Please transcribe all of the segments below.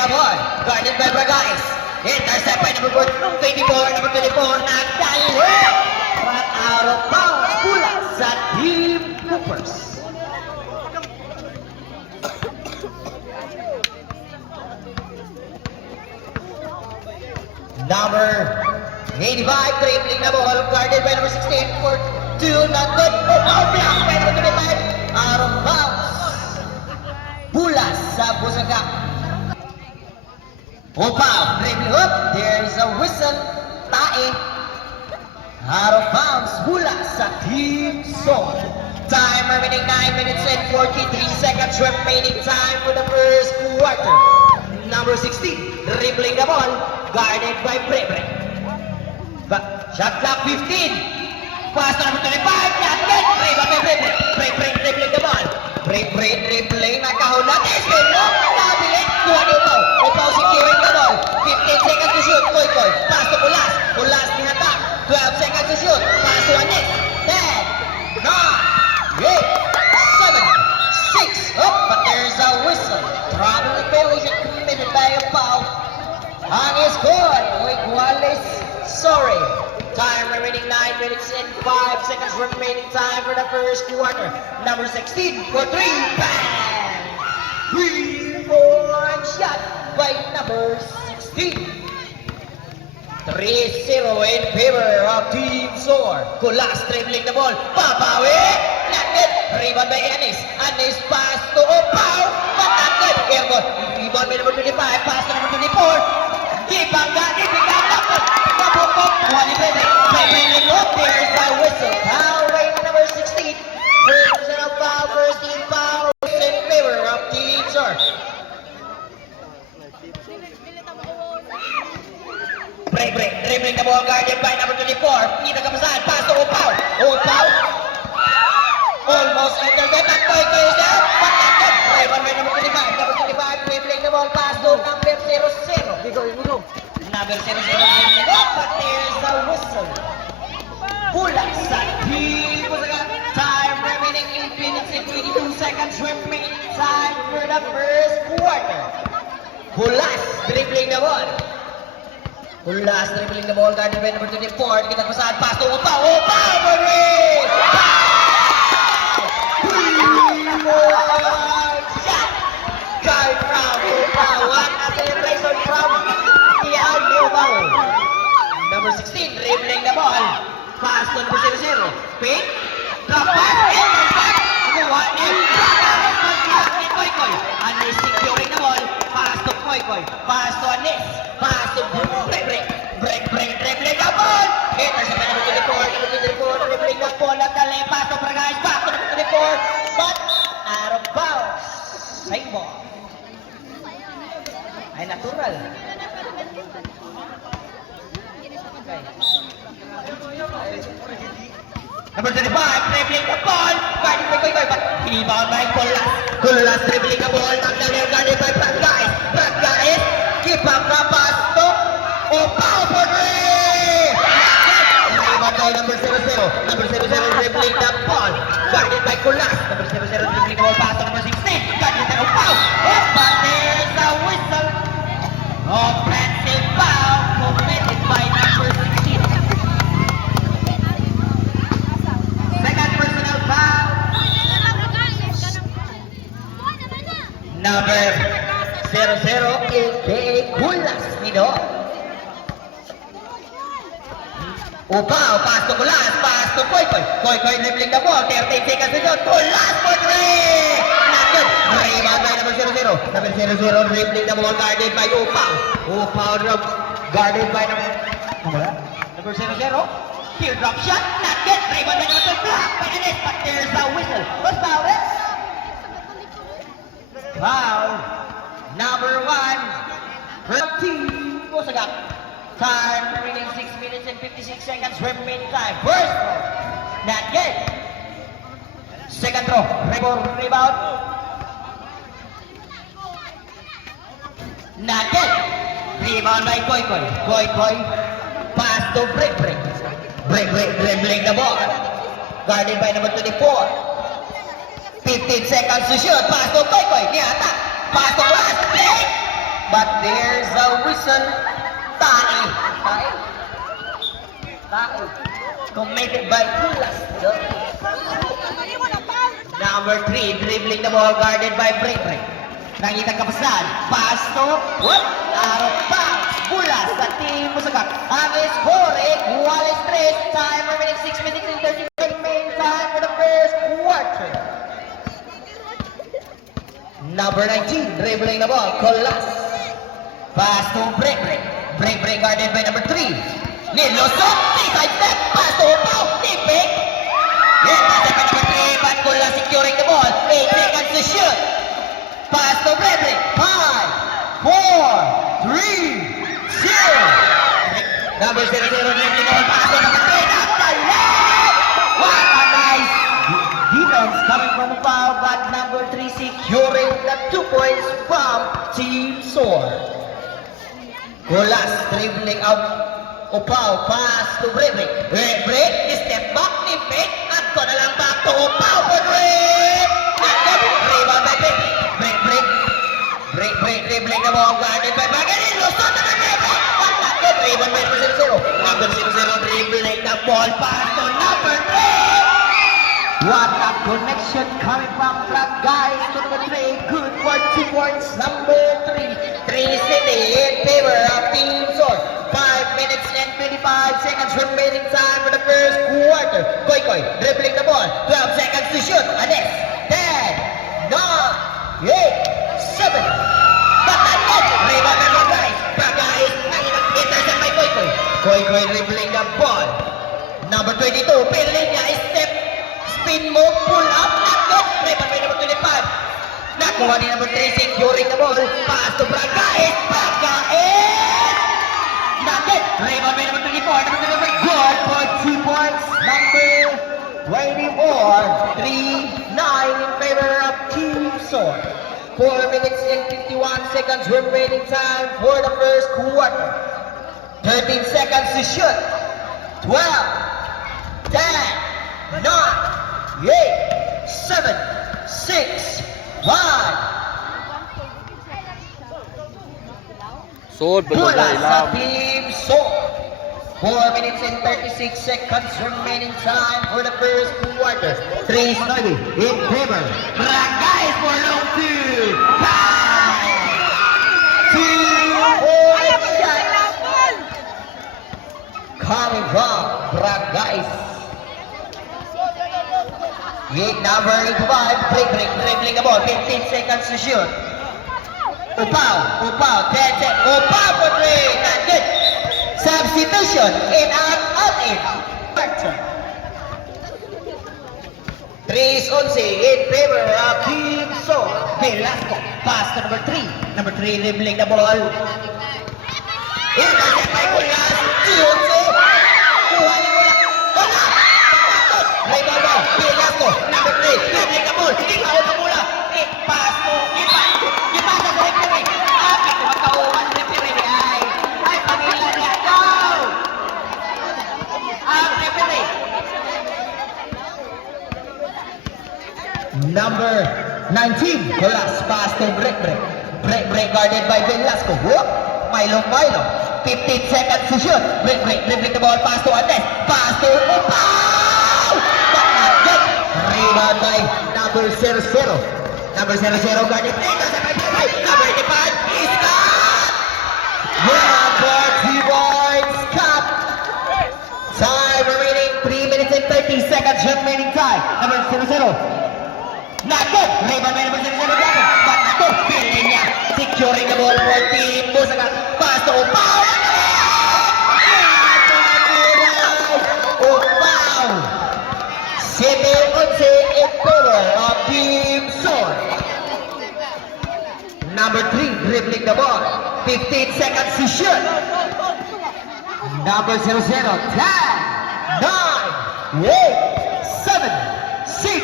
the ball. Guarded by Bragais. Intercept by number 24, number 24, nagdali! But out of bounds, pula sa Team Coopers. Number 85, dribbling the ball, guarded by number 16 for 2, not good. Oh, block by number 25, out of bounds. Pula sa Busagak. Opa, dribbling up, there's a whistle, tae. Out of bounds, pula sa Team Sol. Time remaining 9 minutes and 43 seconds remaining time for the first quarter. Number 16, dribbling the ball, guarded by Brebre. Shot clock 15. Pass to number 25, not good. Rebound by Brebre. Brebre dribbling the ball. Brebre dribbling, nakahulat. Espino, nabilit. Kuha ni Upaw. Upaw securing the ball. 15 seconds to shoot. Koy. Pass to Pulas. Pulas ni Hatak. 12 seconds to shoot. Pass to Anis. 10, 9, 8, 7, 6. Oh, but there's a whistle. Probably violation committed by Upaw. Ang score, Iguales, sorry. Time remaining 9 minutes and 5 seconds remaining time for the first quarter. Number 16 for 3, bang! 3-point shot by number 16. 3-0 in favor of Team Sor. Kulas dribbling the ball. Papawi! Not good. Rebound by Anis. Anis pass to Upaw. But not good. Airball. Rebound by number 25. Pass to number 24. Ibangga. Mabukok. Wali Brebre. Brebre look. There's a whistle. Foul by number 16. Personal foul. First team foul in favor of Team Sor. Brebre, dribbling the ball, guarded by number 24. Hindi nagkapasahan, pass to Upaw. Upaw. Almost intercept, at Koy is there. But not good. Rebound by number 25. Number 25, dribbling the ball, pass to number 00. Number 00, dribbling the ball, but there's a whistle. Pula sa Team Busagak. Time remaining 8 minutes and 22 seconds remaining time for the first quarter. Pulas, dribbling the ball. Pulas dribbling the ball, guarded by number 24. Kita pasahan, pass to Upaw. Upaw, Marie! Shot! Guard from Upaw. What a celebration from Ian Upaw. Number 16, dribbling the ball. Pass to number 00. Pick. Drop pass. Intercept. Kuha ni Koy. Anis securing the ball. Pass to Koy. Pass to Anis. Pass to Brebre. Dribbling the ball. Intercept by number 24. Dribbling the ball. Nagdali. Pass to Bragais. Back to number 24. But out of bounds. Same ball. Ay natural. Okay. Number 25, dribbling the ball. Guarded by Koy. But rebound by Kulas. Kulas dribbling the ball. Nagdali. Guarded by Bragais. Bragais. Keep up the pass to Upaw for 3! Rebound by number 00. Number 00 dribbling the ball. Guarded by Kulas. Number 00 dribbling the ball. Pass to number 16. Guarded by Upaw. Oh, but there's a whistle. Offensive foul committed by number 16. Second personal foul. Number 00, a.k.a. Kulas, Nido. Upaw, pass to Kulas, pass to Koy. Koy dribbling the ball, 13 seconds to shoot. Kulas for 3! Not good. Rebound by number 00. Number 00 dribbling the ball, guarded by Upaw. Upaw guarded by number 00. Teardrop shot, not good. Rebound by number 2. Block by Anis, but there's a whistle. What's foul, eh? Foul. Number 1. Team Busagak. Time remaining 6 minutes and 56 seconds remaining time. First throw. Not good. Second throw. Rebound. Not good. Rebound by Koy. Koy. Pass to Brebre. Brebre dribbling the ball. Guarded by number 24. 15 seconds to shoot. Pass to Koy. Niata. Pass to last. but there's a whistle. Tae. Tae. Tae. Committed by Pulas. Number 3, dribbling the ball, guarded by Break. Nakita kapasan. Pass to. What? Out of bounds. Pulas sa team Musagak. Ang score, equal straight. Time remaining 6 minutes and 35 main time for the first quarter. Number 19, dribbling the ball, Colas. Pass to Break. Break guarded by number 3. Nilosot, side step, pass to Pau, Tipik. Yeah, pass by number 3, but Colas securing the ball. 8 seconds to shoot. Pass to Break. 5, 4, 3, 2. Number 0, dribbling the ball, pass to number 3. What a nice defense coming from Pau, but number 3 securing the 2 points from Team Sword. Colas dribbling out. Opao, pass to Break. Break, step back, Tipik. At ko na lang back to Opao for Break. Rebound by Break. Break, dribbling the ball, guarded by Magarin. Lusot na Break. At rebound by number 0. Number 0, dribbling the ball, pass to number 3. What a connection coming from Black guys to number 3. Good for 2 points. Number 3. 3 City in favor of Team Sword. 5 minutes and 25 seconds remaining time for the first quarter. Koy, dribbling the ball. 12 seconds to shoot. Ades. 10, 9, 8, 7. But not yet. Rebound by Black guys. Black guys. Intercept by Koy. Koy dribbling the ball. Number 22. Pilinya step. Spin move, pull up, not good. Rebound by number 25. Nakuha ni number 3, securing the ball. Pass to Bragais. Not good. Rebound by number 24. Number 24, good for 2 points. Number 24, 3-9 in favor of Team Sword. 4 minutes and 51 seconds remaining time for the first quarter. 13 seconds to shoot. 12, 10, 9, 8, 7, 6, 5. Sword, Pula berbalik sa lam. Team Sword. 4 minutes and 36 seconds remaining time for the first quarter. 3 Snowy in favor. Bragais for long 2. 5, 2, 4 shot. Coming from Bragais. Number 85, Break, dribbling the ball, 15 seconds to shoot. Upao, 10 seconds, Upao for 3, not good. Substitution, in out in. 3 is 11 in favor of Team Sword. Velasco, pass to number 3. Number 3 dribbling the ball. Intercept by Kulas, 2-11. Kuha ni Kulas. Rebound ball, Velasco, number 3, dribbling the ball, ikaw na mula, pass mo, ipasa sa referee, apit, magkauhan referee, ay, pangilan niya, go! Ang referee. Number 19, Colas, pass to Break, guarded by Velasco, whoop, Milo, 15 seconds to shoot, Break, dribbling the ball, pass to Andes, pass to Upao! Rebound by number 00. Number 00 guarded by number 85 is cut! Number 2 points cut! Time remaining 3 minutes and 30 seconds remaining time. Number 00. Not good! Rebound by number 00 guarded. But not good! Feeling niya. Securing the ball for Team Musagat. Pass to Upao! Upao! 7-11 in favor of Team Sword. Number 3 dribbling the ball. 15 seconds to shoot. Number 00. 10, 9, 8, 7, 6.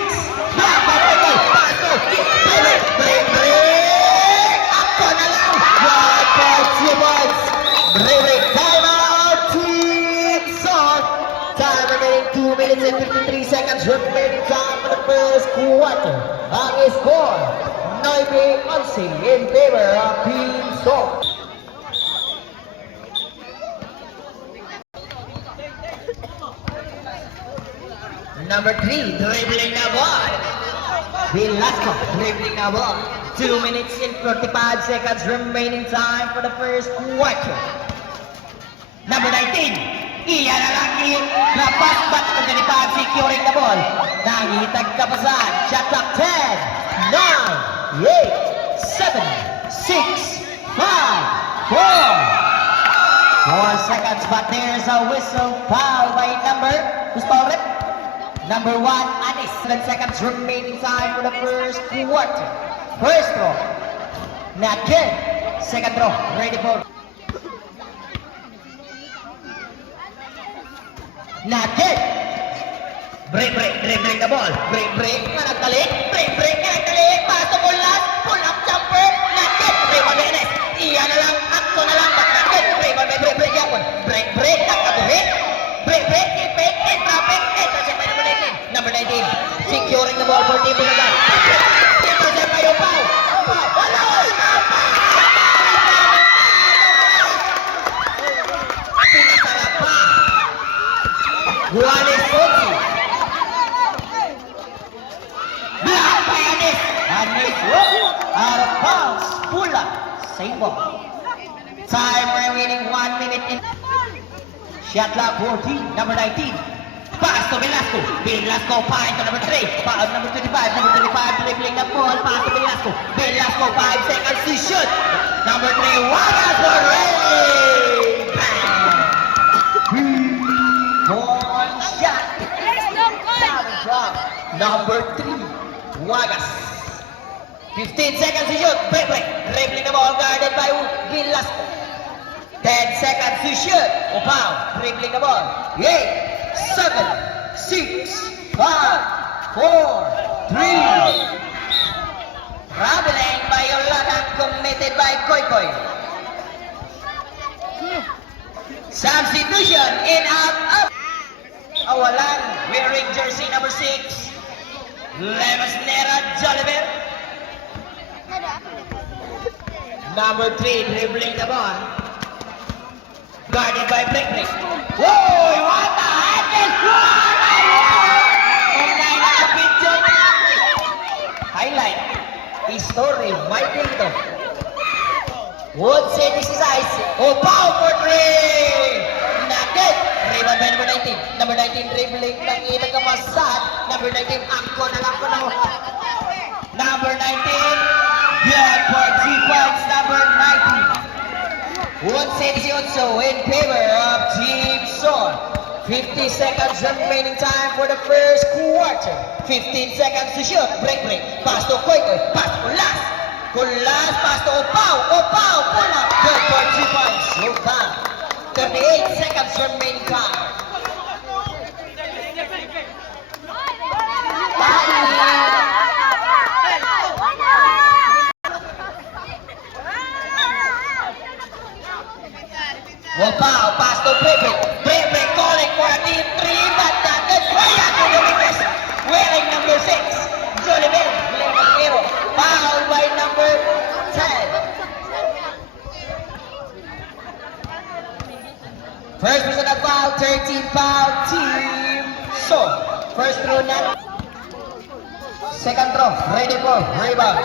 Ako na lang. One for 2 points. Break. Time out. Team Sword. Time remaining 2 minutes and 53 seconds remaining time for the first quarter. Ang score, 9-11 in favor of Team Sword. Number 3, dribbling na ball. Velasco, dribbling na ball. 2 minutes and 45 seconds remaining time for the first quarter. Number 19, iyan na lagi. Lapas back to 25, securing the ball. Nangitag kapasan. Shot clock 10, 9, 8, 7, 6, 5, 4. 4 seconds, but there's a whistle. Foul by number, who's fouled it? Number 1, Anis. 7 seconds remaining time for the first quarter. First throw, not good. Second throw, ready for. Not good. Break, dribbling the ball. Break, nga nagtalik. Break, nga nagtalik. Pass to pull up jumper. Not good. Raymond Menes. Iyan na lang, akto na lang. But not good. Raymond Menes, break yapon. Break, nagkatuhin. Break, keep traffic. Intercept by number 19. Securing the ball for Team Bulacan. Intercept by Opao. Pinasarap pa. Juanes Otsi. Block by Anis. Anis, out of bounds. Pula. Same ball. Time remaining 1 minute in. Shot clock 14, number 19. Pass to Velasco. Velasco find to number 3. Foul number 25. Number 25 dribbling the ball. Pass to Velasco. Velasco 5 seconds to shoot. Number 3. Wagas for Ray. One shot. Shot. Number 3. Wagas. 15 seconds to shoot. Break. Dribbling the ball guarded by Velasco. 10 seconds to shoot. Opao dribbling the ball. 8, 7, 6, 5, 4, 3. Traveling by Yolanda, committed by Koy. Substitution in up. Awalan wearing jersey number 6. Lemasnera Joliver. Number 3 dribbling the ball. Guarded by Break. Whoa! What the heck is going on? Highlight. History. My dito. Wood say this is ice. Opao for 3. Naked. Rebound by number 19. Number 19 dribbling. Nangitang kamasad. Number 19. Angko na lang ko na. Number 19. Good for 3 points. Number 19. 160 also in favor of Team Son. 50 seconds remaining time for the first quarter. 15 seconds to shoot. Break. Pass to Koy. Pass to Kulas. Pass to Opao. Pull up. Good for 2 points. No time. 38 seconds remaining time. Opao, pass to Break, calling for a deep 3, but not good. Wearing number 6, Joliver, Lemasnero, fouled by number 10. First personal foul, 13 foul, Team So. First throw na. Second throw, ready for rebound.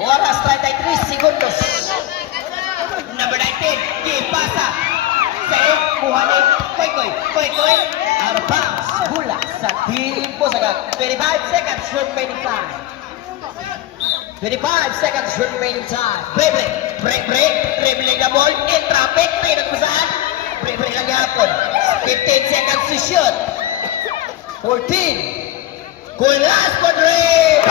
Oras 33 segundos. Number 19, pasa. Sa'yo, kuha ni Koy. Out of bounds. Hula sa Team Pusagan. 25 seconds remaining time. 25 seconds remaining time. Break. Dribbling the ball. In traffic. Pinag pusahan. Break lang yapon. 15 seconds to shoot. 14. Kulas for 3.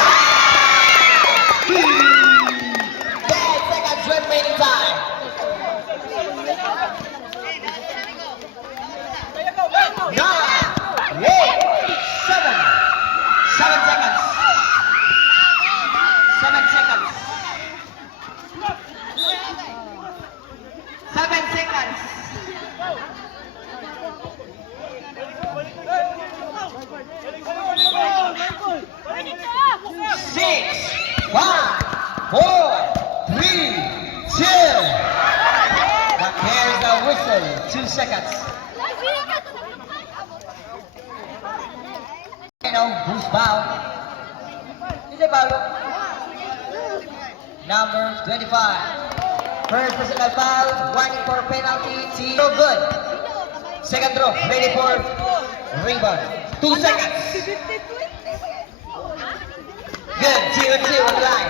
10 seconds remaining time. 9, 8, 7 seconds. 7 seconds. 7 seconds. 6 6, 5, 4, 3, 2. But here's the whistle. 2 seconds. You know who's foul? Is it foul? Number 25. First personal foul, warning for penalty, 0 good. Second throw, ready for rebound. 2 seconds. Good, 0-2 on the line.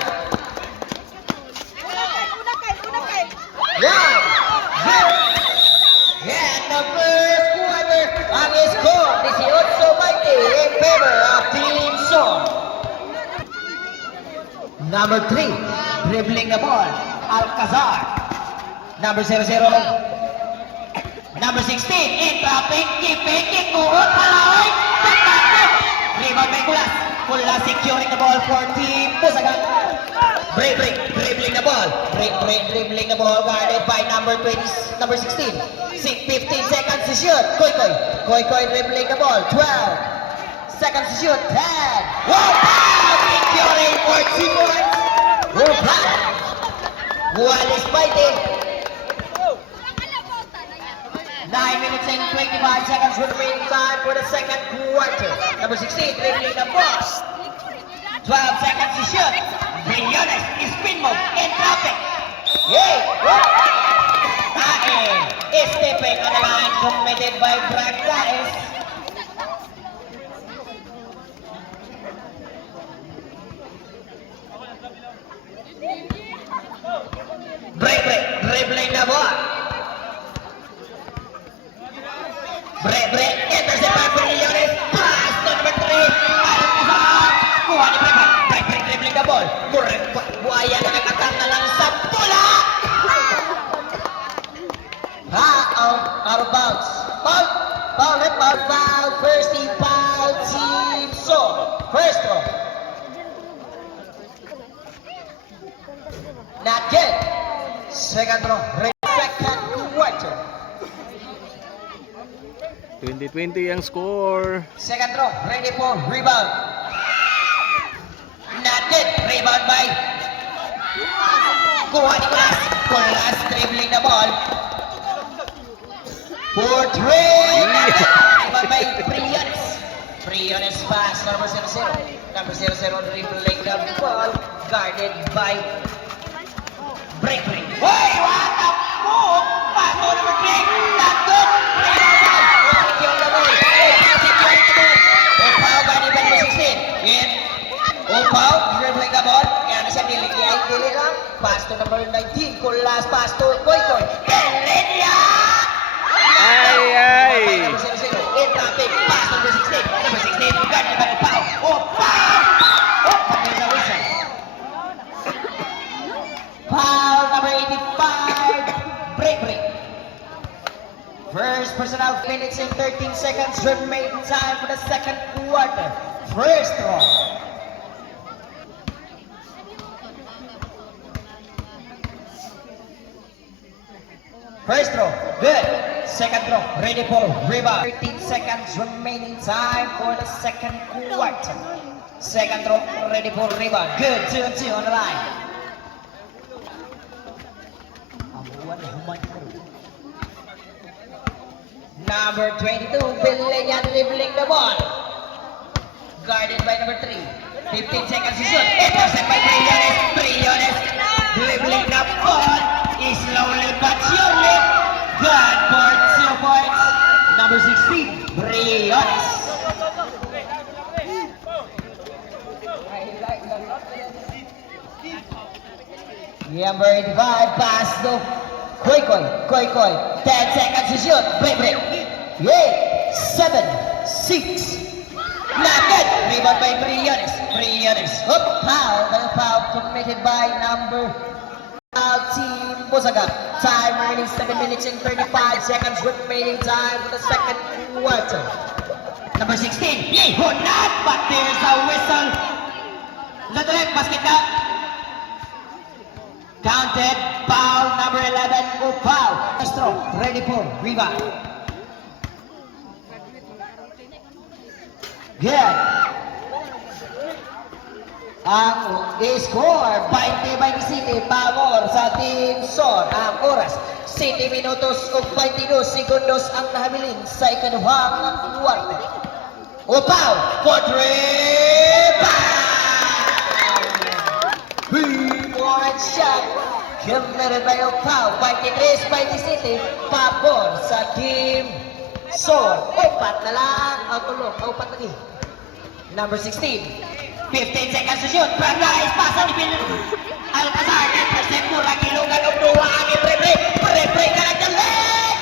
1, 0. And the first quarter, ang score, 18-20 in favor of Team Song. Number 3, dribbling the ball, Alcazar. Number 00, number 16, in traffic, keeping, kikuhot, malaway, rebound by Kulas. Kulas securing the ball for Team Busagan. Break, dribbling the ball. Dribbling the ball, guarded by number 20, number 16. 15 seconds to shoot. Koy dribbling the ball. 12 seconds to shoot. 10. Wow! Securing for Team Woods. Wallace fighting. 9 minutes and 25 seconds remaining time for the second quarter. Number 16 dribbling the ball. 12 seconds to shoot. Briones is spin move in traffic. Yay! Tae is stepping on the line committed by Brad Taes. Break, dribbling the ball. Break, intercept by Briones. Pass to number 3. Alcazar. Kuha ni Break, dribbling the ball. Buaya na nakatang na lang sa pula. Out of bounds. Foul. First team foul, Team Song. First throw. Not good. Second throw. Second quarter. 20-20 ang score. Second throw. Ready for rebound. Not good. Rebound by Kuha ni Kulas dribbling the ball. For 3. Rebound by Briones pass. Number 00. Number 00 dribbling the ball. Guarded by Break. Why? What a move! Pass to number 3. Not good. Rebound. Secure the ball. Securing the ball. Opaw by number 16. In. Opaw dribbling the ball. Kaya na siya dili lang. Pass to number 19. Kulas pass to Koy. Kelinya! Ay! Number 00. In traffic. Pass to number 16. Number 16. Guarded by Opaw. Opaw! There's a whistle. Foul number 85. Break. First personal minutes and 13 seconds remaining time for the second quarter. First throw. First throw, good. Second throw, ready for rebound. 13 seconds remaining time for the second quarter. Second throw, ready for rebound. Good, 2-2 on the line. Number 22, Billian dribbling the ball. Guarded by number 3. 15 seconds to shoot. Intercept by Briones. Dribbling the ball. Slowly but surely. Good for 0 points. Number 16, Briones. Number 85, pass to Koy. 10 seconds to shoot. Break. Yay! 7, 6. Not good. Rebound by Briones. Foul committed by number Team Busagan. Time remaining 7 minutes and 35 seconds remaining time for the second quarter. Number 16. Yay! Not, but there's a whistle. Lateral basket na. Counted. Foul number 11. Foul. Castro ready for rebound. Good. Ang score 20-27 pabor sa Team Son. Ang oras 7 minutos ug 22 segundos ang nahabilin sa ikaduhang kuwarto. Upaw for 3 3-point shot committed by Upaw. 23-27 pabor sa Team Son. Upat na lang ang tulog. Upat lagi. Number 16. 15 seconds to shoot. Pragais pasa di Bill Alcazar. 10% murah kilungan of dua angin break. Break ka lang leg.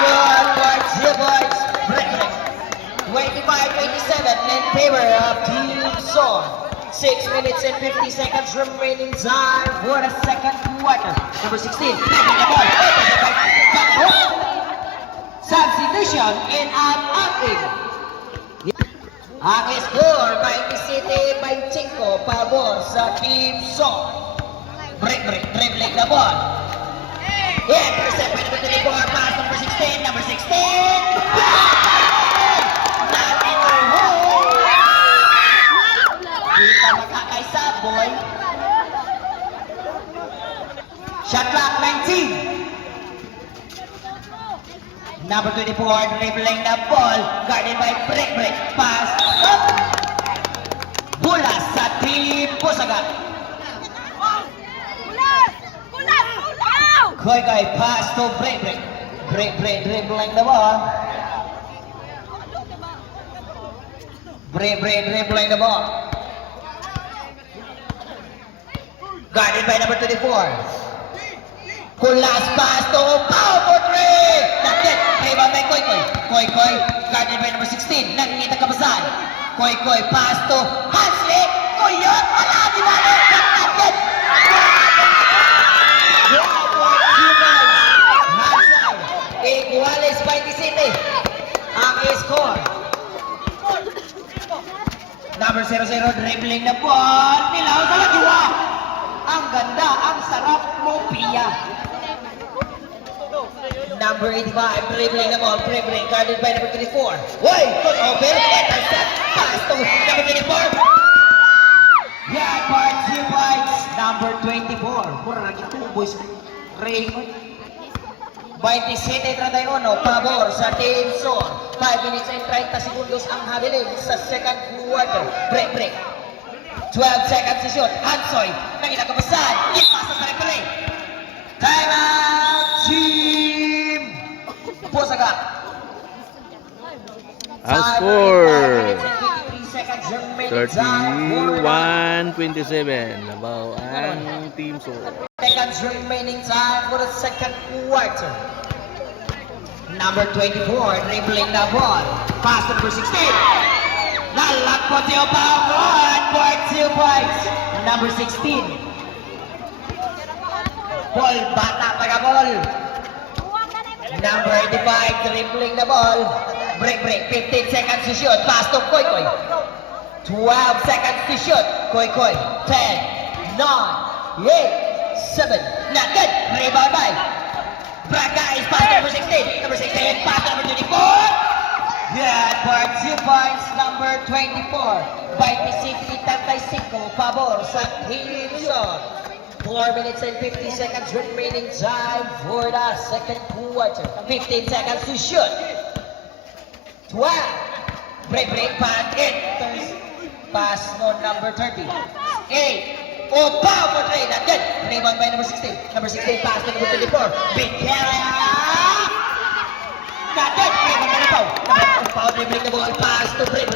Good for 2 points. Break. 25-27 in favor of Team Son. 6 minutes and 50 seconds remaining time for the second quarter. Number 16. Taking the ball. Substitution in an outing. Ang score 27-25 pabor sa Team Son. Break, dribbling the ball. Intercept by number 24, pass number 16, number 16. Not in the hole. Kita makakaisa, boy. Shot clock 19. Number 24, dribbling the ball, guarded by break, pass, up. Bola sa Team Pusaga. Koy, pass to break, dribbling the ball. Break, dribbling the ball. Guarded by number 24. Kulas pass to Pau for 3. That's it. Rebound by Koy. Koy, guarded by number 16. Nangingita kapasan. Koy, pass to Hansley. Koyot, wala, di ba? That's it. Hansley. Iguales 27. Ang score. Number 00 dribbling the ball. Nilaw sa lagiwa. Ang ganda, ang sarap mo, Pia. Number 85, dribbling the ball, dribbling, guarded by number 24. Wait, good open, intercept, pass to number 24. Yeah, part 2 points, number 24. Mura lagi ito, boys. Raymond. 27-31, pabor sa Team Son. 5 minutes and 30 segundos ang habilin sa second quarter. Break. 12 seconds to shoot. Hansoy, nangilakapasan. Ipasa sa referee. Time out, Team Pusaga. Ang score 31-27. About ang Team Son. Seconds remaining time for the second quarter. Number 24, dribbling the ball. Pass to number 16. Nalakot yung Pao. 1 points. Number 16. Ball, bata taga-ball. Number 85, dribbling the ball. Break. 15 seconds to shoot. Pass to Koy. 12 seconds to shoot. Koy. 10, 9, 8, 7. Not good. Rebound by Braga is pass number 16. Number 16, pass number 24. Good for 2 points, number 24. 25-35 pabor sa Team Son. 4 minutes and 50 seconds remaining time for the second quarter. 15 seconds to shoot. 12. Break, pass, enters. Pass no number 30. 8. Opa for 3. Not good. Rebound by number 16. Number 16 pass to number 24. Big carry. Not good. Rebound by Pau. Pau dribbling the ball. Pass to break.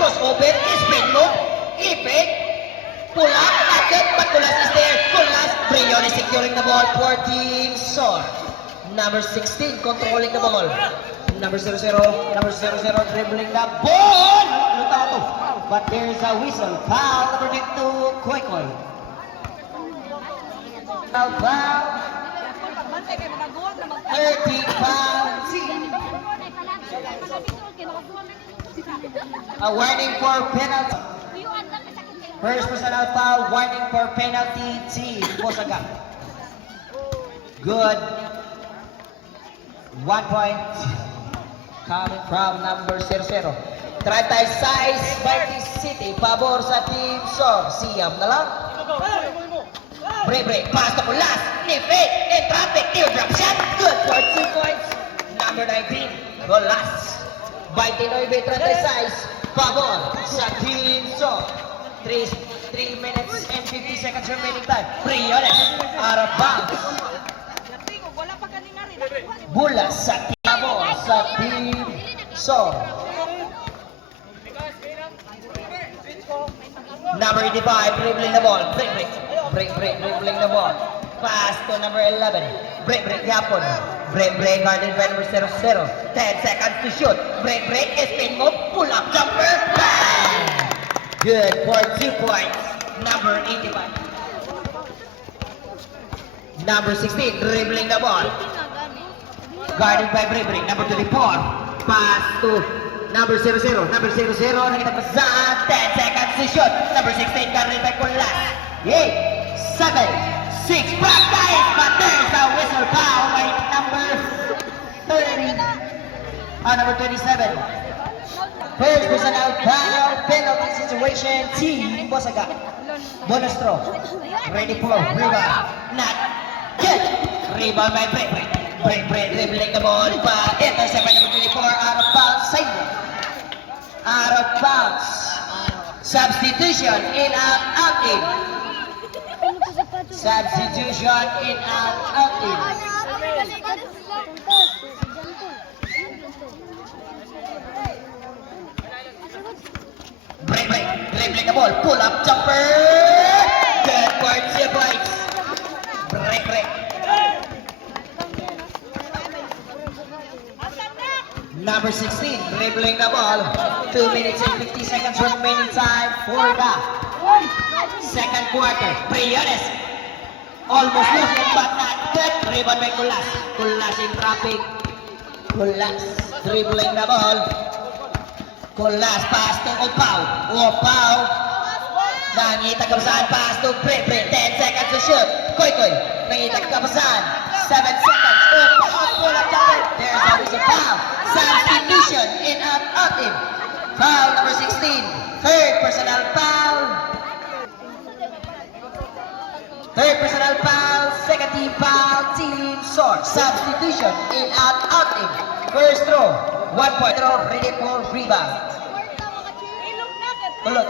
Cross over. Spin move. Ipik. Pull up. Not good. But Kulas is there. Kulas. Brion is securing the ball for Team Son. Number 16 controlling the ball. Number 00 dribbling the ball. Lutaw to. But there's a whistle. Foul number 2, Koy. Foul. 30 pounds. A warning for penalty. First personal foul, warning for penalty, Team Pusaga. Good. 1 point coming from number 00. 36 City, pabor sa Team SOR. Siyam na lang. Break, pass to Kulas. Nipit, in traffic, teardrop shot. Good for 2 points. Number 19, Kulas. 29-36, pabor sa Team SOR. 3 minutes and 50 seconds remaining time. Briones, out of bounds. Bulas sa Team pabor sa Team SOR. Number 85, dribbling the ball. Break, dribbling the ball. Pass to number 11. Break, yapon. Break, guarded by number 00. 10 seconds to shoot. Break, spin move, pull up, jumper. Bang! Good for 2 points. Number 85. Number 16, dribbling the ball. Guarded by break, number 24. Pass to number 00. Number 00, nakita pa sa 10 seconds to shoot. Number 16, guarded by Kulas. 8, 7, 6, practice, but there's a whistle foul by number 30. Number 27. First personal foul, penalty situation, Team Bosaga. Bonus throw. Ready for rebound. Not good. Rebound by break. Dribbling the ball. Intercept by number 24. Out of bounds. Side. Out of bounds. Substitution in and out in. Substitution in and out in. Break, dribbling the ball, pull up, jumper, good for 2 points. Break. Number 16, dribbling the ball, 2 minutes and 50 seconds remaining time for the second quarter. Briones, almost losing but not good. Rebound by Kulas in traffic. Kulas, dribbling the ball. Kulas, pass to Opao. Nangita kapasan, pass to Break. 10 seconds to shoot. Koy. Nangita kapasan. 7 seconds. Opao, pull up jumper. There's always a foul. Substitution in and out in. Foul number 16. Third personal foul. Second team foul. Team SOR. Substitution in and out in. First throw. 1 point. Throw ready for rebound. Tulo.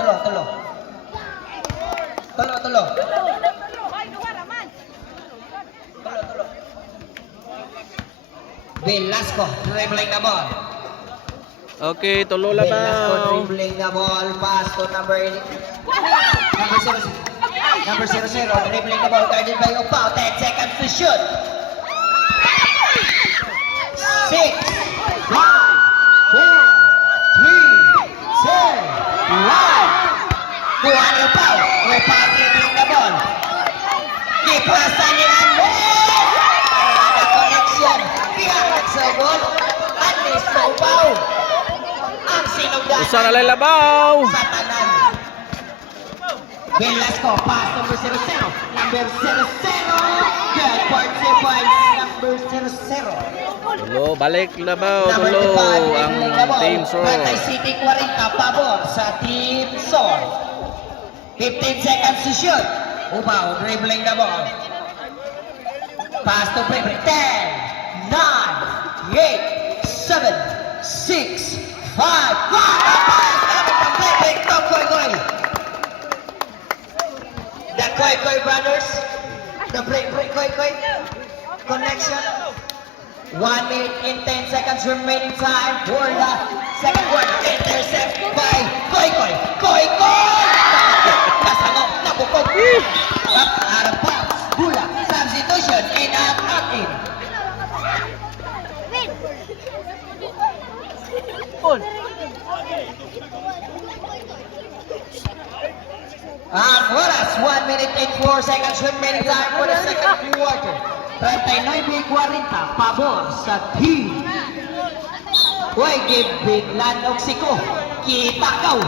Velasco dribbling the ball. Okay, tulo Velasco labaw. dribbling the ball. Pass to number 0. Number 00 dribbling the ball. Guarded by Opao. 10 seconds to shoot. 6, 5, 4, 3, 2, 1. Buwan Opao dribbling the ball. Kipasan ni Andres. Ada connection. Pihak nagsagol. Andres na Opao. Ang sinugdan. Usa na lang labaw. Sa tanan. Velasco, pass number 00. Number 00. Good for 2 points. Number 00. Tulo, balik labaw. Number Tulo 5, ang dribbling the ball. Team SOR. Patay City 40, pabor sa Team SOR. 15 seconds to shoot. Upao, dribbling the ball. Pass to Break. 10, 9, 8, 7, 6, 5, 4. Pass coming from Break. Top Koy. The Koy brothers. The Break Koy. Connection. 1 minute and 10 seconds remaining time for the second quarter. Intercept by Koy. Nasangok, napupog. Up, out of bounds. Bula, substitution, in and out in. Ang oras, 1 minute and 4 seconds remaining time for the second quarter. 39-40, pabor sa team. Uy, gibiglan og siko. Kita kaw.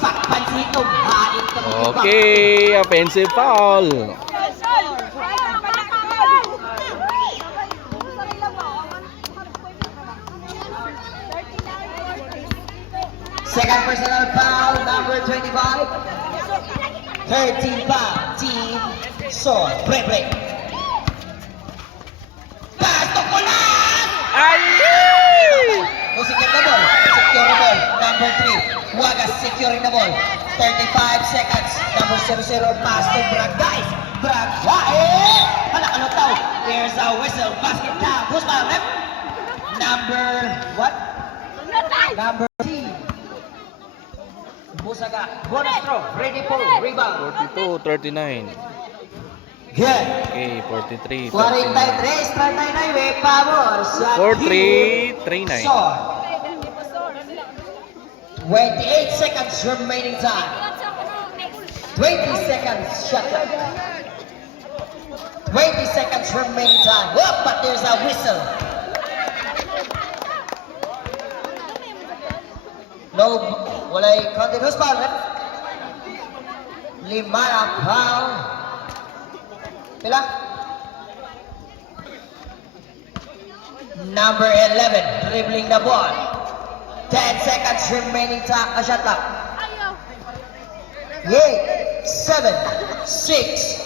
Sakpan sitong hain ka. Okay, offensive foul. Second personal foul, number 25. 13 foul, Team Sword. Break. Pass to Kulas! Ay! Secure the ball. Secure the ball. Number 3. Wagas securing the ball. 35 seconds. Number 00. Pass to Bragais. Bragais! Hala, ano tao? There's a whistle. Basket down. Who's my left? Number what? Number 3. Busaga. Bonus throw. Ready for rebound. 42-39. Good. Okay, 43. 43. Start na may power sa 43-39. Sword. 28 seconds remaining time. 20 seconds shot clock. 20 seconds remaining time. Oh, but there's a whistle. No, walay continuous foul. Lima ang foul. Pila? Number 11, dribbling the ball. 10 seconds remaining time. A shot clock. 8, 7, 6.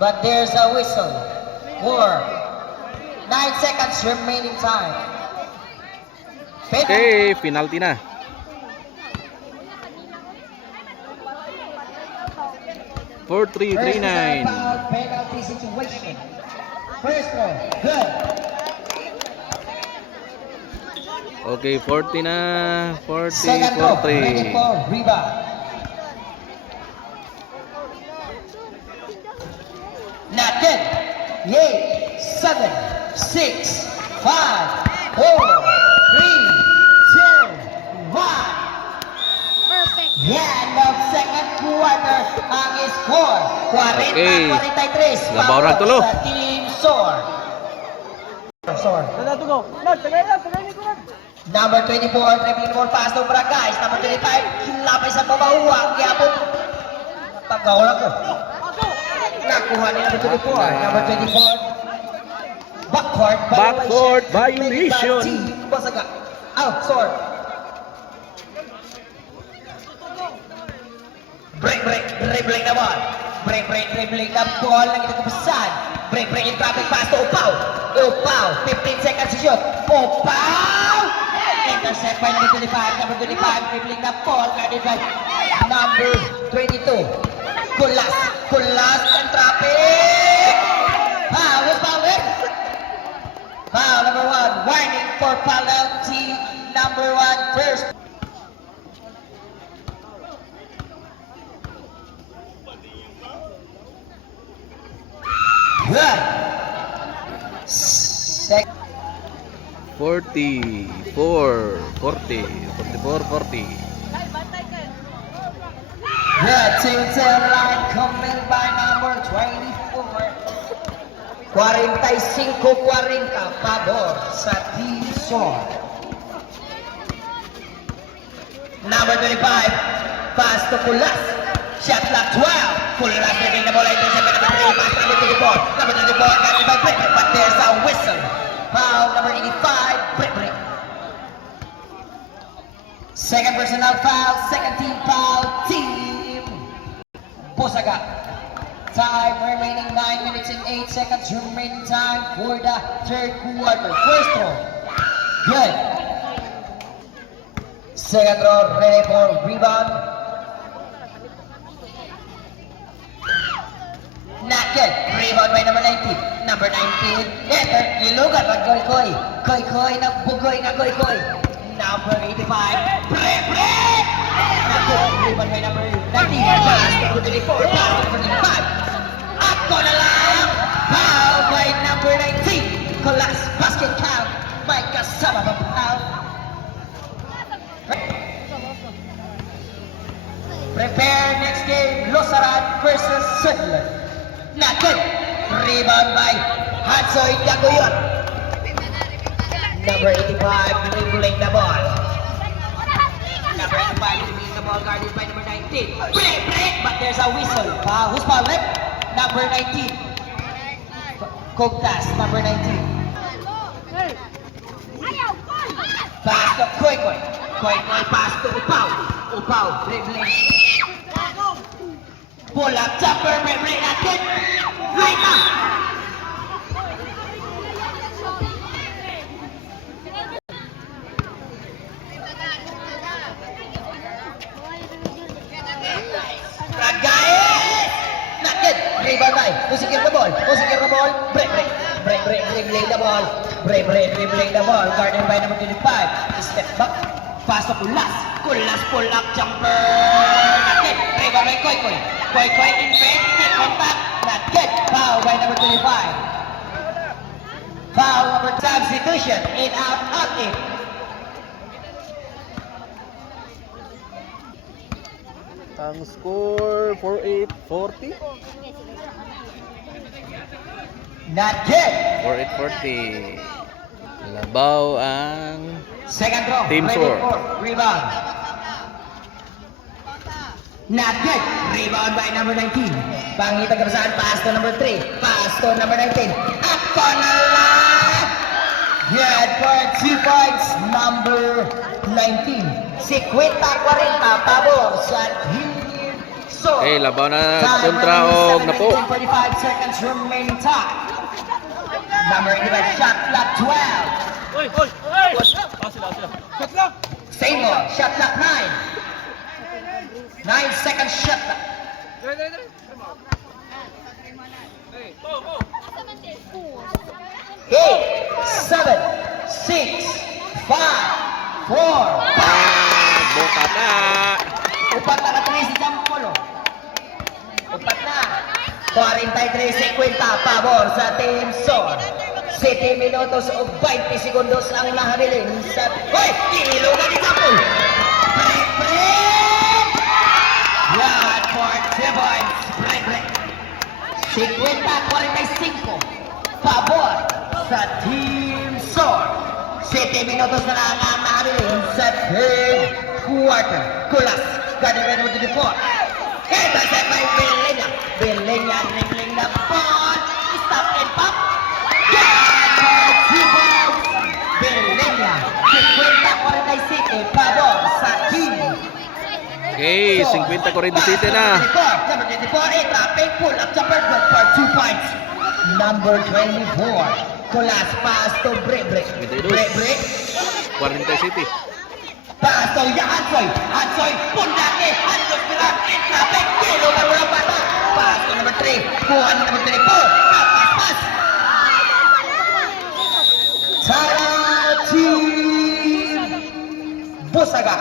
But there's a whistle. 4, 9 seconds remaining time. Okay, penalty na. First 4-3-3-9. foul, penalty situation. First one, good. Okay, 40 na. 40, Second throw, ready 43. for rebound. Not good. 8, 7, 6, 5, 4, 3, 2, 1. Yan ang second quarter ang score. 40-43. Labaw na tulo. Sa Team Sword. Number 24, dribbling ball pass to Bragais. Number 25, kilapay sa babahuang. Yabot. Pagkawala ko. Nakuha ni number 24. Number 24. Backcourt violation. Team Basaga. Out, Sword. Break, dribbling the ball. Break, dribbling the ball. Lagi nagkapasan. Break, in traffic pass to Upaw. 15 seconds to shoot. Upaw! Intercept by number 25. Number 25, dribbling the ball. Guarded by number 22. Kulas and traffic. Foul, who's fouling? Foul number 1. Warning for penalty number 1 first. Good. 44, 40, 44, 40. Good. Two-tail line coming by number 24. 45-40 pabor sa Team Sword. Number 25, pass to Kulas. Shot clock 12. Kulas taking the ball. Intercept number 3. Pass to number 24. Number 24 got it by Brick, but there's a whistle. Foul number 85, Brick. Second personal foul, second team foul, Team Busaga. Time remaining 9 minutes and 8 seconds remaining time for the third quarter. First throw, good. Second throw, ready for rebound. Not good. Rebound by number 19. Number 19. Enter. Ilugan. Koy. Koy. Nagbugoy na koy. Number 85. Break. Not good. Rebound by number 19. Pass to 24. Pass to 25. Ako na lang. Foul by number 19. Collapse basket count. May kasama ng foul. Prepare next game. Losaran versus Sunland. Not good. Rebound by Hansoy Dagoyot. Number 85 dribbling the ball. Number 85 dribbling the ball guarded by number 19. Break, but there's a whistle. Who's foul left? Number 19. Kogtas, number 19. Pass to Koy. Koy Koy pass to Upaw. Upaw, dribbling. Pull up, jumper, break, that's it. Right now. Ragay! Not good. Rebound by. Who secure the ball? Who secure the ball? Break, dribbling the ball. Dribbling the ball. Guarded by number 25. Step back. Pass to Kulas. Kulas pull up jumper. Not good. Rebound by Koy Koy. Koy Koy in front. Hit contact. Not good. Foul by number 25. Foul number substitution. In out in. Ang score 48-40. Not good. 48-40. Labaw ang Second throw. Team Ready score. for rebound. Not good. Rebound by number 19. Pangitang kapasahan. Pass to number 3. Pass to number 19. Up on the line. Good for 2 points. Number 19. 50-40. Pabor sa Team Sor. Okay, labaw na Time kontra remaining og napo. 45 seconds remaining time. Number 85 shot clock 12. Same ball, shot clock 9. 9 seconds shot clock. 8, 7, 6, 5, 4. Buka na. Upat na ka-3 si Jampolo. Upat na. 43-50 pabor sa Team Sor. 7 minutos o 20 segundos ang nahabilin sa... Hoy! Ilugan ni Jampol! Break! Yan for 2 points. Break. 50-45 pabor sa Team Sor. 7 minutos na lang ang nahabilin sa third quarter. Kulas. Guarded by number 24. Intercept by Belenya. Belenya dribbling the ball. Stop and pop. Yeah! 2 points. Belenya. 50-47 pabor sa team. Okay, 50-47 na. Number 24, traffic pull up jumper good for 2 points. Number 24. Kulas pass to break. 47. Pass to Hansoy, pundake, Hansoy Pilar, in traffic, kilo ka walang bata. Pass to number 3, kuha ni number 24, pass. Tara Team Busaga.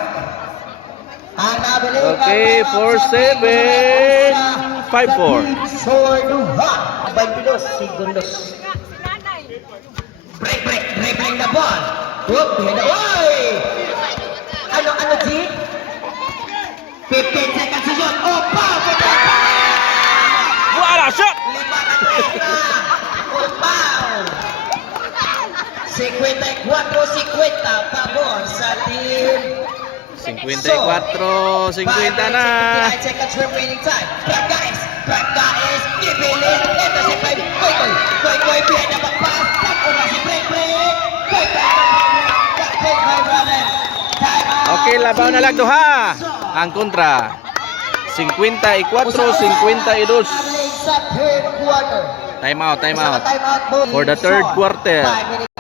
Ang nabili Okay, 4-7, 5-4. Sorduha, 22 segundos. Break, dribbling the ball. Whoop, oy! Ano, G? 15 seconds to shoot. Oh, pow! Wala shot. 5 na 3 na. Oh, pow! 54-50 pabor sa team. 54-50 na. 59 seconds remaining time. Pragais, ipilit. Intercept by Koy, behind the back pass. Tapo na si Break. Koy, brother. Time out. Okay, labaw na lang duha. Ang kontra. 54-52. Sa third quarter. Time out. Time out both. For the third quarter. 5 minutes.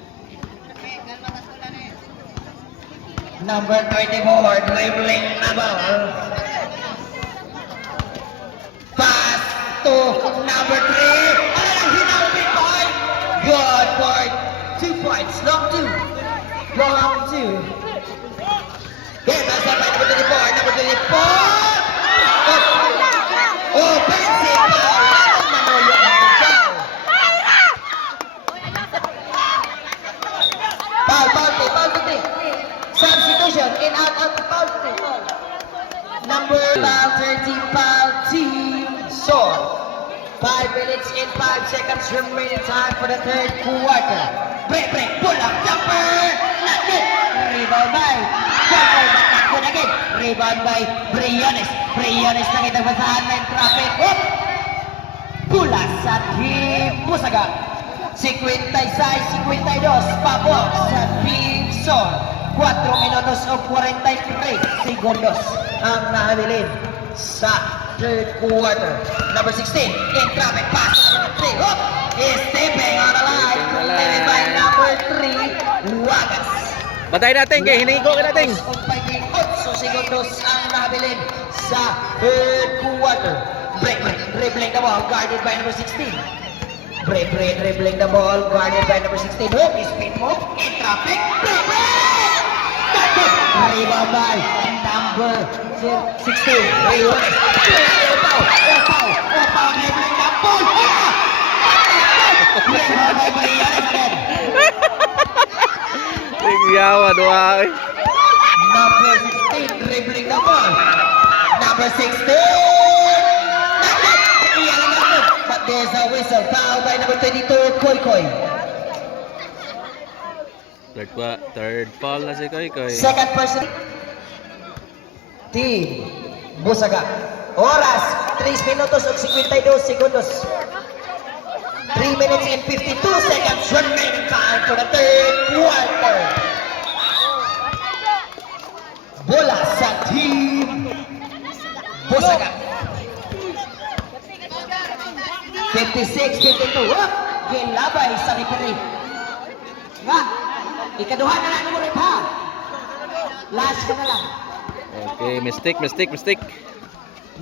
Number 24, dribbling the ball. Pass to number 3. Hinaw big boy. Good for 2 points. Long two. Intercept by number 24. Offensive foul. Foul to three. Substitution in out foul to foul. Number 13 foul Team Sor. 5 minutes and 5 seconds remaining time for the third quarter. Break, pull up, jumper, not good. Rebound by Jumper, but not good again. Rebound by Briones. Briones nakita pa sa online traffic. Whoop! Pula sa Team Busaga. 56-52 pabor sa Team Sor. 4 minutos o 43 segundos ang nahabilin sa third quarter. Number 16, in traffic pass. Number 3, oh, is stepping on the line. Led by number 3, Wagas. Batay natin kay hinigo ka natin. 8 segundos ang nahabilin sa third quarter. Break, dribbling the ball, guarded by number 16. Break, dribbling the ball, guarded by number 16. Hook, spin move, in traffic, break! Rebound by number 16. Rebound, Opao, dribbling the ball. Rebound by Briannes again. Tingyawa doa. Number 16, dribbling the ball. Number 16. But there's a whistle. Foul by number 22, Koy. Third foul na si Koy. Second person. Team Busaga. Oras, 3 minutos at 52 segundos. 3 minutes and 52 seconds remaining time for the third quarter. Bola sa Team Busaga. 56-52. Oh, ginlabay sa referee. Nga, ikaduhan na lang mo rin ha. Last ka na lang. Okay, mistake.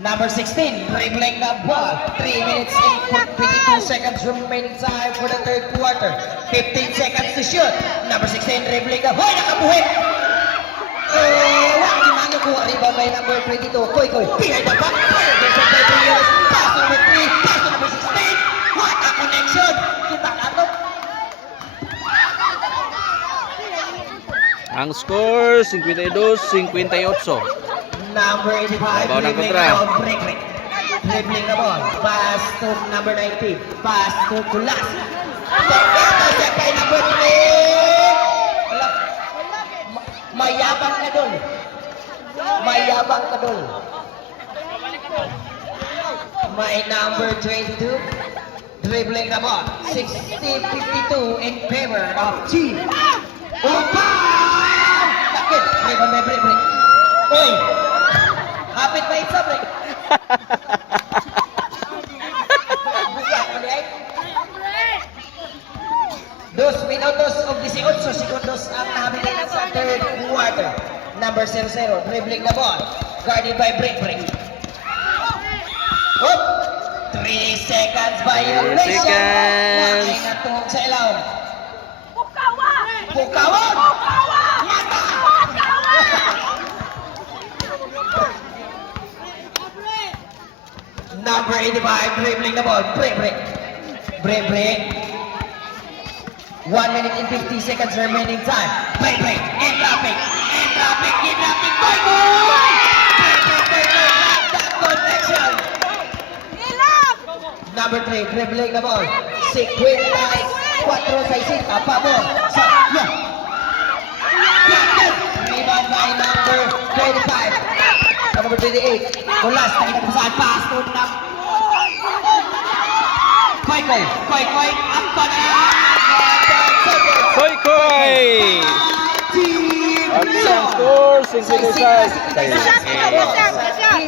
Number 16, dribbling the ball. 3 minutes and 22 seconds remaining time for the third quarter. 15 seconds to shoot. Number 16, dribbling the ball. Hoy, nakabuhi! Wag di man ko. Rebound by number 22, Koy. Behind the back. Pass to number 3. Pass to number 16. What a connection! Kita nato. Ang score 52-58. Number 85, Babaw ng dribbling kontra. the ball, break. Dribbling the ball, pass to number 19, pass to Kulas. Ito kay number 3. Mayabang ka dun. My number 22, dribbling the ball, 60-52 in favor of Team Opa! Bakit? Break. Oy! Hapit ba isa, break? Buka ko niya. 2 minutos o 18 segundos ang nabilin sa third quarter. Number 00, dribbling the ball. Guarded by break. Oop! 3 seconds violation. 3 seconds. Nakay na tuhog sa ilaw. Pukawan! Mata! Number 85, dribbling the ball. Break. 1 minute and 50 seconds remaining time. Break. In traffic. Goal! Break. That connection. Number 3, dribbling the ball. 54-6. Pabor. Rebound by number 25. Number 28. Kulas. Nakita pass to Koy. Up pa na. Koy! Ang score 56.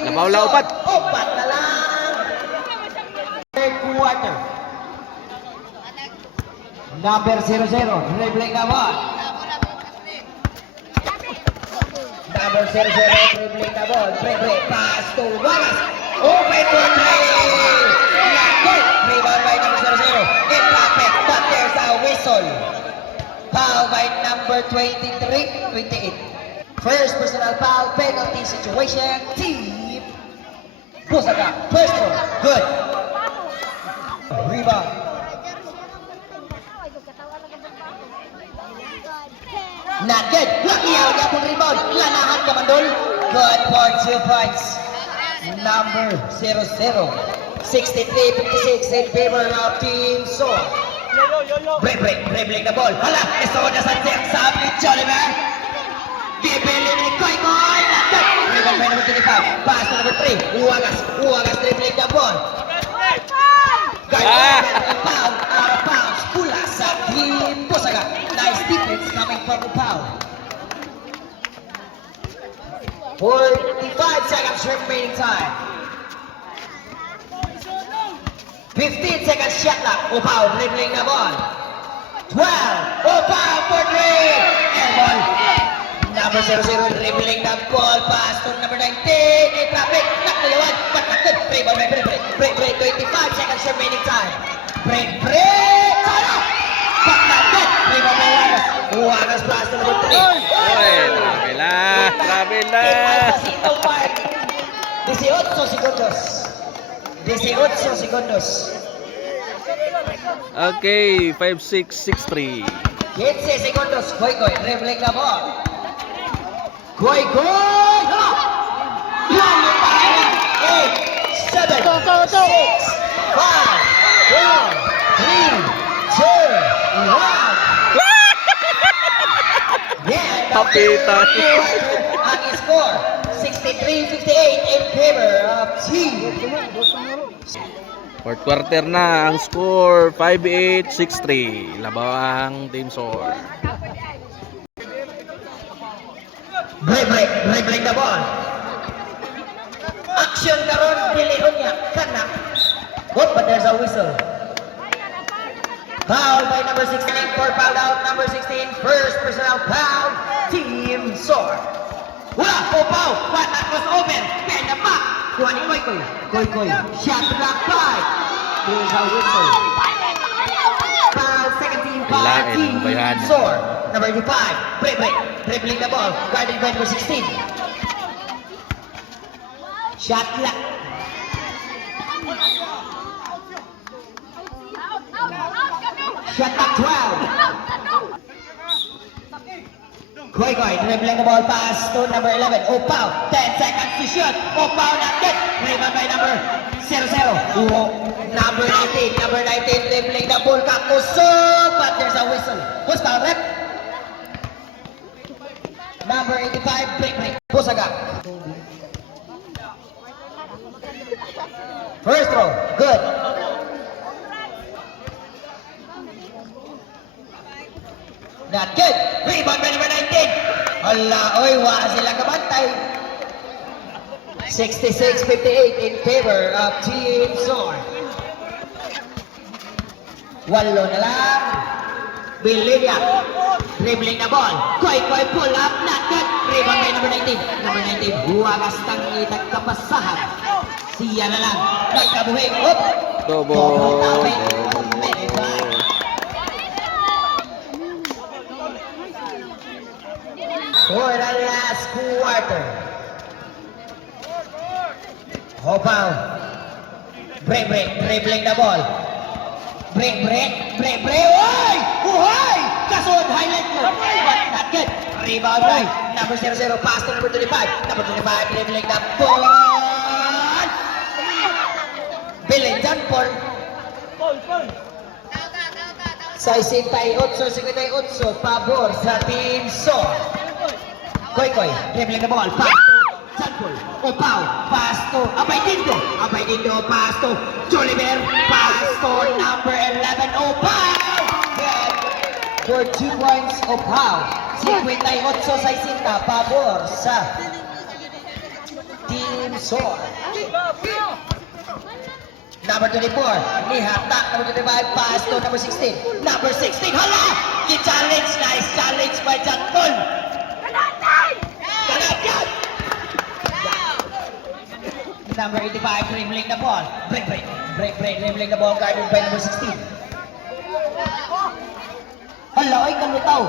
Nabaw upat. Upat na lang. Third quarter. Number 00, dribbling the ball. Number 00, dribbling the ball. Break. Pass to Wallace. Open for 3. Rebound by number 00. In traffic, but there's a whistle. Foul by number 28. First personal foul, penalty situation. Team Busaga. First one, good. Rebound. Not good. Lakiyaw niya pong rebound. Lanahan ka man doon. Good for 2 points. Number 00. 63-56 in favor of Team Sol. Break, dribbling the ball. Hala, isoda sa Jeff Sabri Joliver. Bibili ni Koy. Rebound by number 25. Pass to number 3. Uwagas dribbling the ball. Guard, foul, out of bounds. Pula sa Team Busaga. Nice defense coming from the foul. 45 seconds remaining time. 15 seconds shot clock. Opao dribbling the ball. 12. Opao for 3. Airball. Number 00 dribbling the ball. Pass to number 19. In traffic. Nakulawan. Patakot. Rebound. Break. 25 seconds remaining time. Break. Sana. Patakot. Rebound by Wagas. Wagas pass to number 3. Oy, grabe na. 18 segundos. 18 segundos. Okay, 5-6-6-3. 15 segundos. Koy, dribbling the ball. Koy! Layo pa rin. 8, 7, 6, 5, 4, 3, 2, 1. Yeah, Kapitan. ang score, 63-58 in favor of team. Fourth quarter na ang score 5-8-6-3. Labaw ang Team SOR. Break the ball. Action karon dilion niya kana. What, but there's a whistle. Foul by number 16 for foul out number 16. First personal foul, Team SOR. Wala po foul. What, that was open. Pen the back. Kuha ni Koy. Shot block by. There's a whistle. Foul, second team foul, Lain ang Team bayhan. SOR. Number 5. Break. Dribbling the ball. Guarded by number 16. Shot clock. Shot clock 12. Koy, dribbling the ball pass to number 11. Opao, 10 seconds to shoot. Opao not good. Rebound by number 00. Number 19 dribbling the ball. Kakusog, but there's a whistle. Who's foul, rep? Number 85, break. Pusaga. First throw, good. Not good. Rebound by number 19. Hala, wala sila kabantay. 66-58 in favor of Team SOR. Walo na lang. Bilinia. Dribbling the ball. Koy, pull up. Not good. Rebound by number 19. Number 19. Huwagas tang itagkapasahan. Siya na lang. Nagkabuhing. Up. Double. For the last quarter. Opao. Break. Dribbling the ball. Break. Oy! Uhoy! Kasod, highlight mo. Not good. Rebound by number 00. Pass to number 25. Number 25 dribbling the ball. Bilindan por. 68-58 pabor sa Team SOR. Koy, dribbling the ball. Pass to Sanpol. Opao. Pass to Abay Dindo. Pass to Joliver. Pass to number 11. Opao. Good. For 2 points, Opao. 58-60 pabor sa Team SOR. Number 24, Nihata. Number 25, pass to number 16. Number 16, hala! I-challenge, nice challenge by Janpol. Kanagyan! Number 85, dribbling the ball. Break, dribbling the ball, guarded by number 16. Hala, ay kalutaw.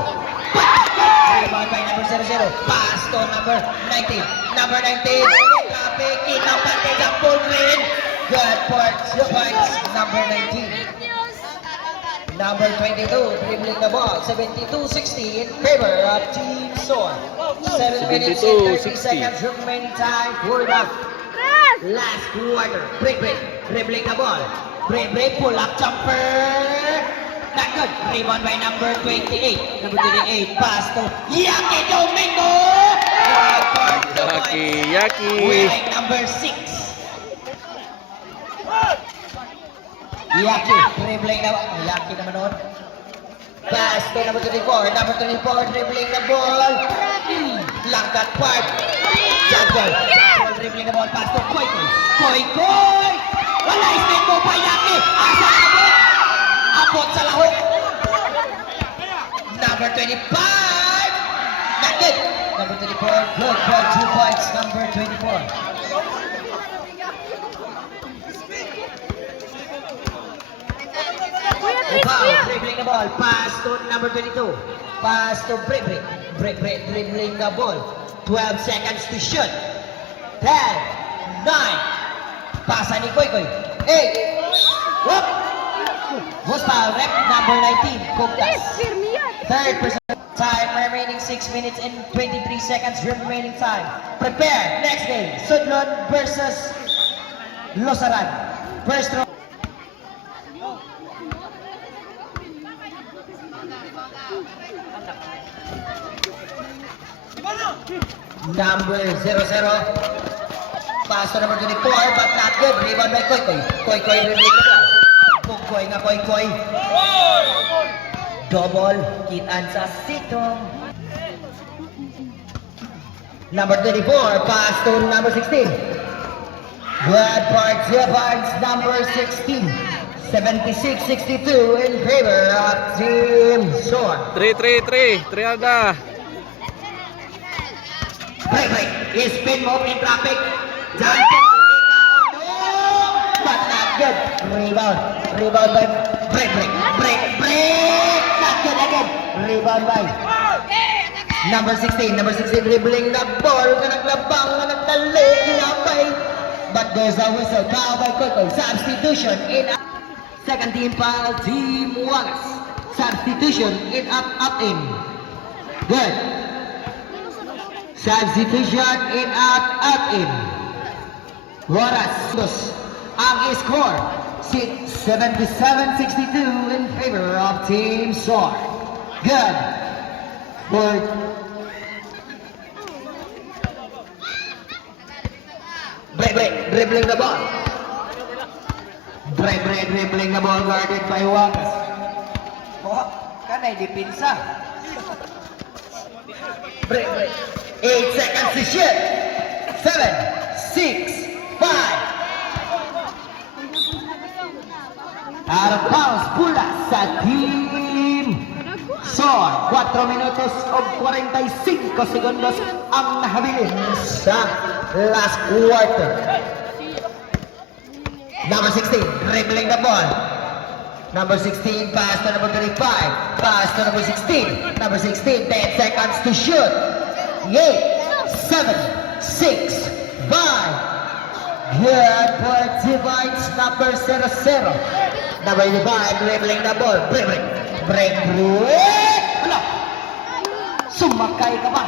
Rebound by number 00. Pass to number 19. Number 19, traffic, kinampan kay Janpol Green. Good for 2 points, number 19. Number 22, dribbling the ball, 72-60 in favor of Team SOR. 7 minutes and 30 seconds remaining time for the last quarter. Break, dribbling the ball. Break, pull up jumper. Not good. Rebound by number 28. Number 28, pass to Yaki Domingo. Yaki. Wearing number 6. Yaki, dribbling na Yaki naman nun. Pass to number 24. Number 24, dribbling the ball. Langkat part. Jump ball. Dribbling the ball pass to Koy Koy. Koy Koy! Wala spin mo pa yaki. Asa abot? Abot sa lahok. Number 25. Not good. Number 24. Good ball. 2 points. Number 24. Foul, dribbling the ball, pass to number 22, pass to Break, dribbling the ball, 12 seconds to shoot, 10, 9, pasa ni Koy Koy, 8, whoop, was foul, rep number 19, Kuktas, third person, time remaining 6 minutes and 23 seconds remaining time, prepare, next game, Sudlon versus Losaran, first round. Number 00. Pass to number 24, but not good. Rebound by Koy Koy. Koy Koy dribbling na ba? Koy nga Koy Koy. Double. Kitaan sa sitong. Number 24. Pass to number 16. Good participants. Number 16. 76-62 in favor of Team Sword. 3 Triada. Break. Spin move in traffic. John but not good. Rebound by break. Not good again. Rebound by number 16 dribbling the ball. Naglabang, nagdali, ilapay. But there's a whistle. Foul by Koy Koy. Substitution in second team foul, Team Wagas. Substitution in up in. Good. Substitution in up in. Waras. Ang score 77-62 in favor of Team Sword. Good. For break, dribbling the ball. Break, dribbling the ball guarded by Wagas. Oh, kanay dipinsa. Break. 8 seconds to shoot. 7, 6, 5. Out of bounds, pula sa Team Sword. 4 minutos o 45 segundos ang nahabilin sa last quarter. Number 16, dribbling the ball. Number 16, pass to number 35. Pass to number 16. Number 16, 10 seconds to shoot. 8, 7, 6, 5. Good for divides number 00. Number 85, dribbling the ball. Break. Ano? Sumakay ka ba?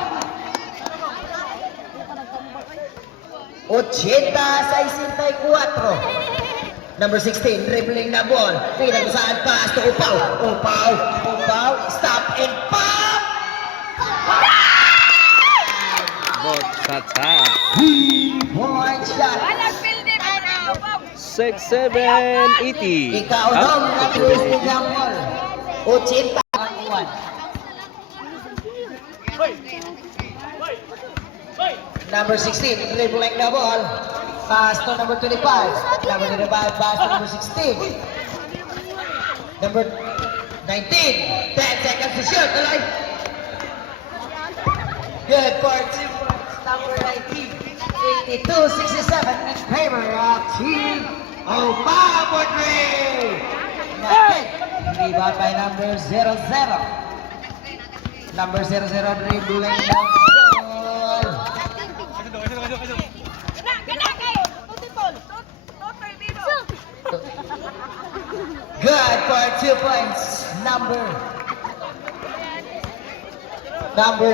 80-64. Number 16, dribbling the ball. Tingnan kung saan pass to Upaw. Stop and pop! Tata. 3-point shot. 6-7-80. Ikaw daw nag-dribbling ng ball. 81. Number 16, dribbling the ball. Pass to number 25. Number 25, pass to number 16. Number 19. 10 seconds to shoot. Alay. Good for Team number 19. 82-67 in favor of Team Opa for 3. Rebound by number 00. Number 00 dribbling the ball. Good for 2 points. Number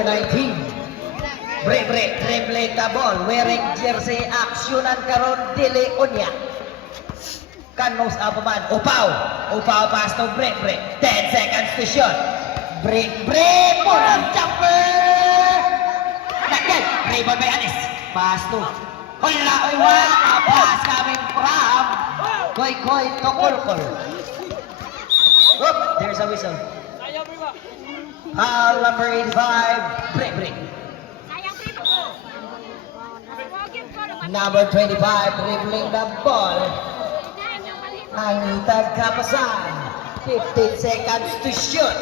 19. Break, dribbling the ball. Wearing jersey, aksyonan karon dili unya. Kanos apaman. Upaw pass to break. 10 seconds to shoot. Break. Pulang jumper. Nakal. Rebound by Anis. Pass to. Wala, pass coming from Koy to Kulkul. Whoop, there's a whistle. Foul number 85. Break. Number 25, dribbling the ball. Ang tagkapasan. 15 seconds to shoot.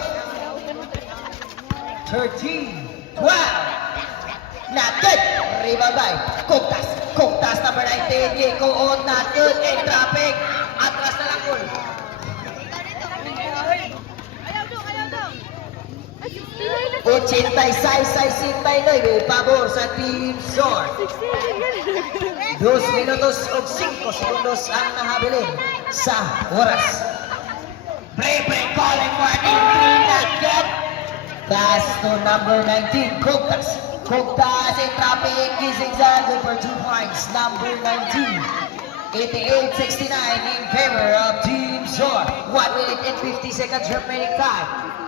13, 12. Not good. Rebound by Kuktas. Kuktas number 19. Jeko on. Not good. And traffic. Atras na lang po. 86-69 pabor sa Team Sword. 2 minutos o 5 segundos ang nahabilin sa oras. Break, calling for an in not good. Pass to number 19, Kuktas. Kuktas in traffic, zigzag for 2 points. Number 19, 88-69 in favor of Team Sword. 1 minute and 50 seconds remaining time.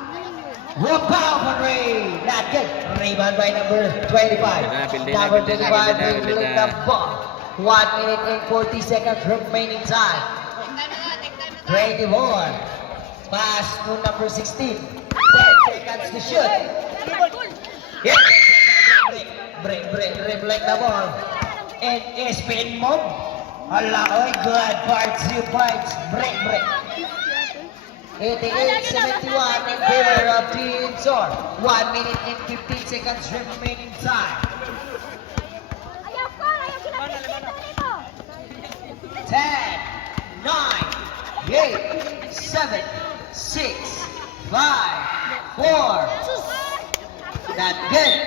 Rebound Ray, not good. Rebound by number 25. Number 25 dribbling the ball. 1 minute and 40 seconds remaining time. 24. Pass to number 16. 10 seconds to shoot. Yeah. Break the ball. And spin move. Hala, good part, 2 points. Break. 88-71 in favor of Team Sword. 1 minute and 15 seconds remaining time. 10, 9, 8, 7, 6, 5, 4. Not good.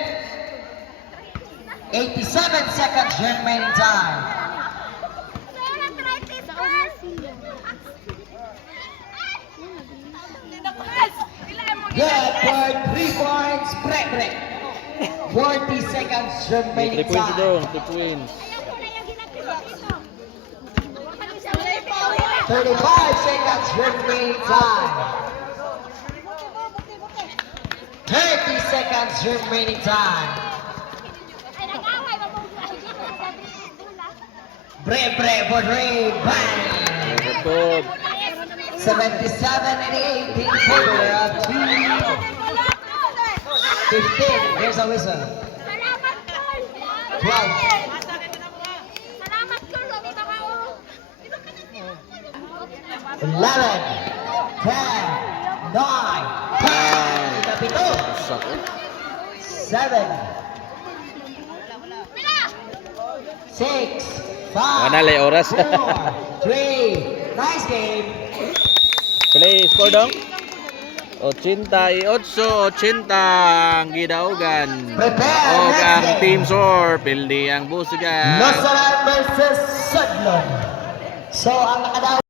87 seconds remaining time. Good for 3 points. Break. 40 seconds 3 remaining points time. dong, 3 points. 35 seconds remaining time. 30 seconds remaining time. Break for Ray. Bang. Good. 77-88 in favor of Team 15. Here's a whistle. 12. 11, 10, 9, 10. Ikapito. Sakit. 7, 6, 5, Wala lay oras. 4, 3. Nice game. Play score dong. 88-80 ang gidaugan. Prepare, O next ang game. Team Sword pildi ang busigan. Nosalan versus Sudlon. So, ang nakadaw